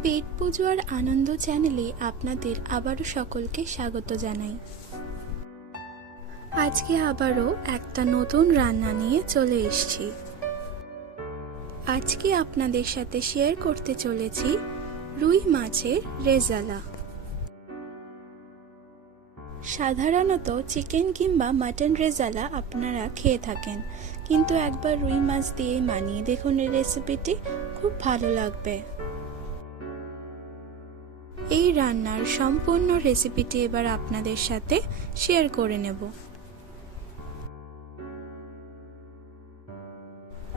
পেট পুজো আর আনন্দ চ্যানেলে আপনাদের আবারও সকলকে স্বাগত জানাই। আজকে আবারও একটা নতুন রান্না নিয়ে চলে এসেছি। আজকে আপনাদের সাথে শেয়ার করতে চলেছি রুই মাছের রেজালা। সাধারণত চিকেন কিংবা মাটন রেজালা আপনারা খেয়ে থাকেন, কিন্তু একবার রুই মাছ দিয়ে বানিয়ে দেখুন এই রেসিপিটি, খুব ভালো লাগবে। এই রান্নার সম্পূর্ণ রেসিপিটি এবার আপনাদের সাথে শেয়ার করে নেব।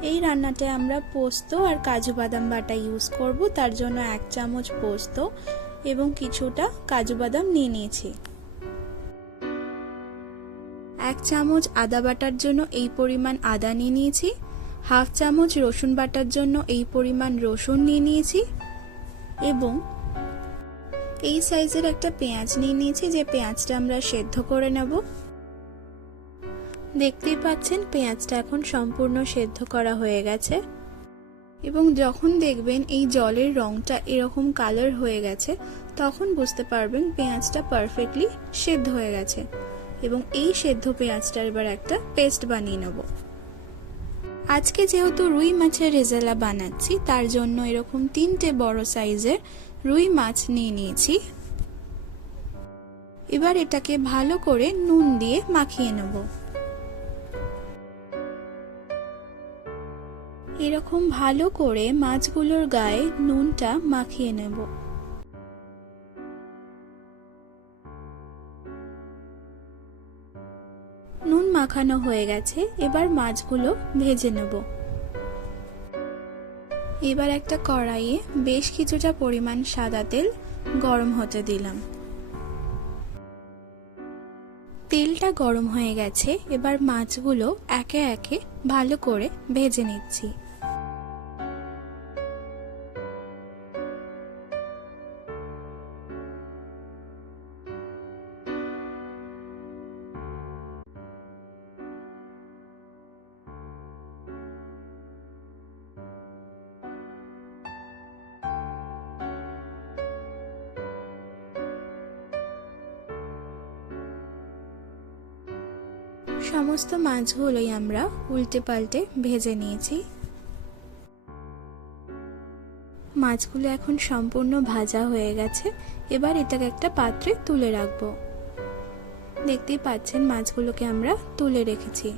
এই রান্নাতে আমরা পোস্ত আর কাজু বাদাম বাটা ইউজ করব। তার জন্য 1 চামচ পোস্ত এবং কিছুটা কাজু বাদাম নিয়ে নিয়েছি। 1 চামচ আদা বাটার জন্য এই পরিমাণ আদা নিয়ে নিয়েছি। 1/2 চামচ রসুন বাটার জন্য এই পরিমাণ রসুন নিয়ে নিয়েছি এবং এই সাইজের একটা পেঁয়াজ নিয়ে নিয়েছি, যে পেঁয়াজটা আমরা সেদ্ধ করে নেব। দেখতেই পাচ্ছেন পেঁয়াজটা এখন সম্পূর্ণ সেদ্ধ করা হয়ে গেছে এবং যখন দেখবেন এই জলের রংটা এরকম কালার হয়ে গেছে, তখন বুঝতে পারবেন পেঁয়াজটা পারফেক্টলি সেদ্ধ হয়ে গেছে। এবং এই সেদ্ধ পেঁয়াজটার এবার একটা পেস্ট বানিয়ে নেব। আজকে যেহেতু রুই মাছের রেজালা বানাচ্ছি, তার জন্য এরকম 3টে বড় সাইজের রুই মাছ নিয়ে নিয়েছি। এবার এটাকে ভালো করে নুন দিয়ে মাখিয়ে নেব। এরকম ভালো করে মাছগুলোর গায়ে নুনটা মাখিয়ে নেব। নুন মাখানো হয়ে গেছে, এবার মাছগুলো ভেজে নেব। এবার একটা কড়াইয়ে বেশ কিছুটা পরিমাণ সাদা তেল গরম হতে দিলাম। তেলটা গরম হয়ে গেছে, এবার মাছগুলো একে একে ভালো করে ভেজে নিচ্ছি। সমস্ত মাছগুলোই আমরা উল্টে পাল্টে ভেজে নিয়েছি। মাছগুলো এখন সম্পূর্ণ ভাজা হয়ে গেছে, এবার এটাকে একটা পাত্রে তুলে রাখবো। দেখতেই পাচ্ছেন মাছগুলোকে আমরা তুলে রেখেছি।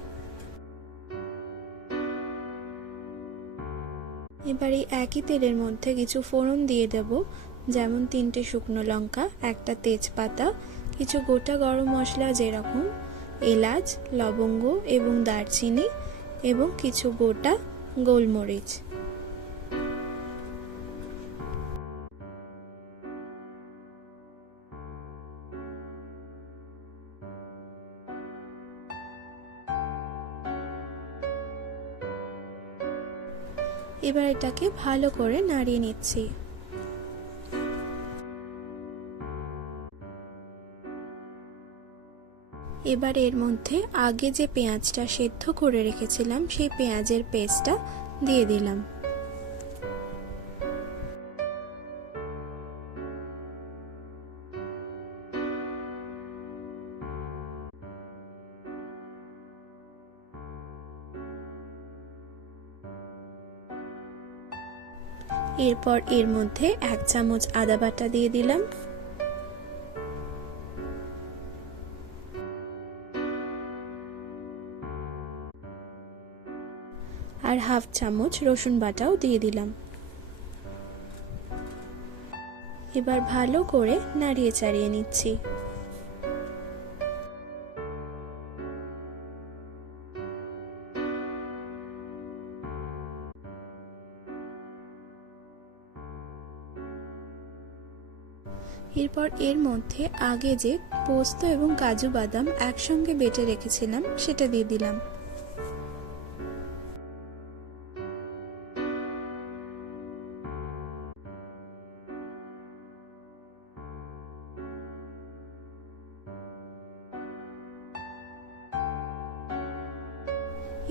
এবার এই একই তেলের মধ্যে কিছু ফোড়ন দিয়ে দেব, যেমন 3টে শুকনো লঙ্কা, একটা তেজপাতা, কিছু গোটা গরম মশলা যেরকম এলাচ, লবঙ্গ এবং দারচিনি এবং কিছু গোটা গোলমরিচ। এবার এটাকে ভালো করে নাড়িয়ে নিচ্ছি। এবার এর মধ্যে আগে যে পেঁয়াজটা সেদ্ধ করে রেখেছিলাম, সেই পেঁয়াজের পেস্টটা দিয়ে দিলাম। এরপর এর মধ্যে 1 চামচ আদা বাটা দিয়ে দিলাম। আর 1/2 চামচ রসুন বাটাও দিয়ে দিলাম। এবার ভালো করে নাড়িয়ে চাড়িয়ে নিচ্ছি। এরপর এর মধ্যে আগে যে পোস্ত এবং কাজু বাদাম একসঙ্গে বেটে রেখেছিলাম সেটা দিয়ে দিলাম।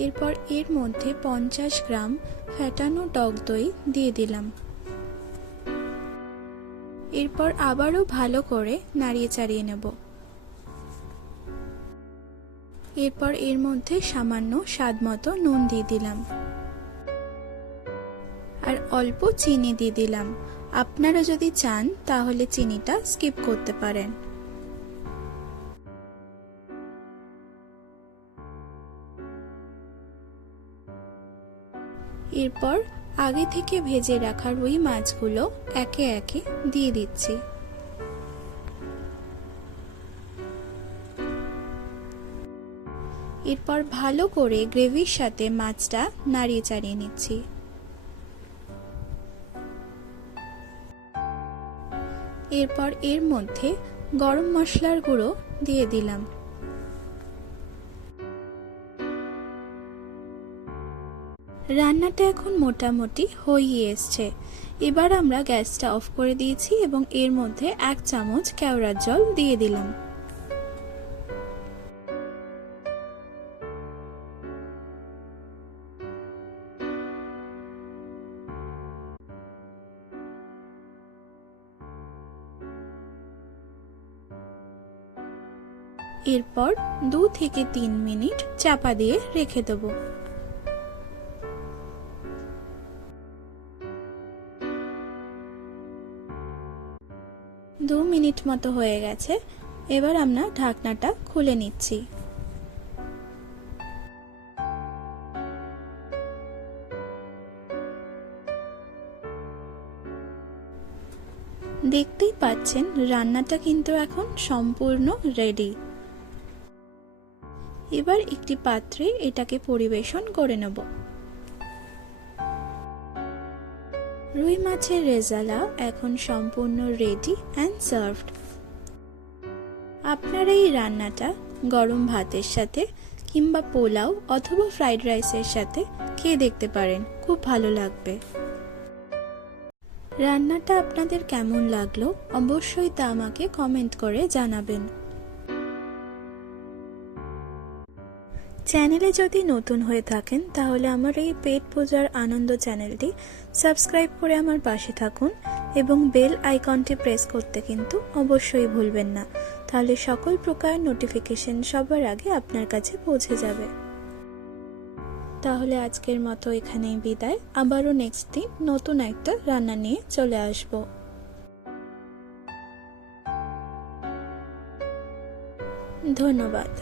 এরপর এর মধ্যে 50 গ্রাম ফেটানো টক দই দিয়ে দিলাম। এরপর আবারও ভালো করে নাড়িয়ে চাড়িয়ে নেব। এরপর এর মধ্যে সামান্য স্বাদ মতো নুন দিয়ে দিলাম আর অল্প চিনি দিয়ে দিলাম। আপনারা যদি চান তাহলে চিনিটা স্কিপ করতে পারেন। এরপর আগে থেকে ভেজে রাখা রুই মাছগুলো একে একে দিয়ে দিচ্ছি। এরপর ভালো করে গ্রেভির সাথে মাছটা নাড়িয়ে চাড়িয়ে নিচ্ছি। এরপর এর মধ্যে গরম মশলার গুঁড়ো দিয়ে দিলাম। রান্নাটা এখন মোটামুটি হয়ে এসছে। এবার আমরা গ্যাসটা অফ করে দিয়েছি এবং এর মধ্যে 1 চামচ কেওড়ার জল দিয়ে দিলাম। এরপর 2 থেকে 3 মিনিট চাপা দিয়ে রেখে দেব। দু মিনিট মতো হয়ে গেছে। এবার আমরা ঢাকনাটা খুলে নিচ্ছি। দেখতেই পাচ্ছেন রান্নাটা কিন্তু এখন সম্পূর্ণ রেডি। এবার একটি পাত্রে এটাকে পরিবেশন করে নেব। রুই মাছের রেজালা এখন সম্পূর্ণ রেডি অ্যান্ড সার্ভড। আপনারা এই রান্নাটা গরম ভাতের সাথে কিংবা পোলাও অথবা ফ্রাইড রাইসের সাথে খেয়ে দেখতে পারেন, খুব ভালো লাগবে। রান্নাটা আপনাদের কেমন লাগলো অবশ্যই তা আমাকে কমেন্ট করে জানাবেন। চ্যানেলে যদি নতুন হয়ে থাকেন তাহলে আমার এই পেট পূজার আনন্দ চ্যানেলটি সাবস্ক্রাইব করে আমার পাশে থাকুন এবং বেল আইকনটি প্রেস করতে কিন্তু অবশ্যই ভুলবেন না, তাহলে সকল প্রকার নোটিফিকেশন সবার আগে আপনার কাছে পৌঁছে যাবে। তাহলে আজকের মতো এখানেই বিদায়। আবারও নেক্সট দিন নতুন একটা রান্না নিয়ে চলে আসব। ধন্যবাদ।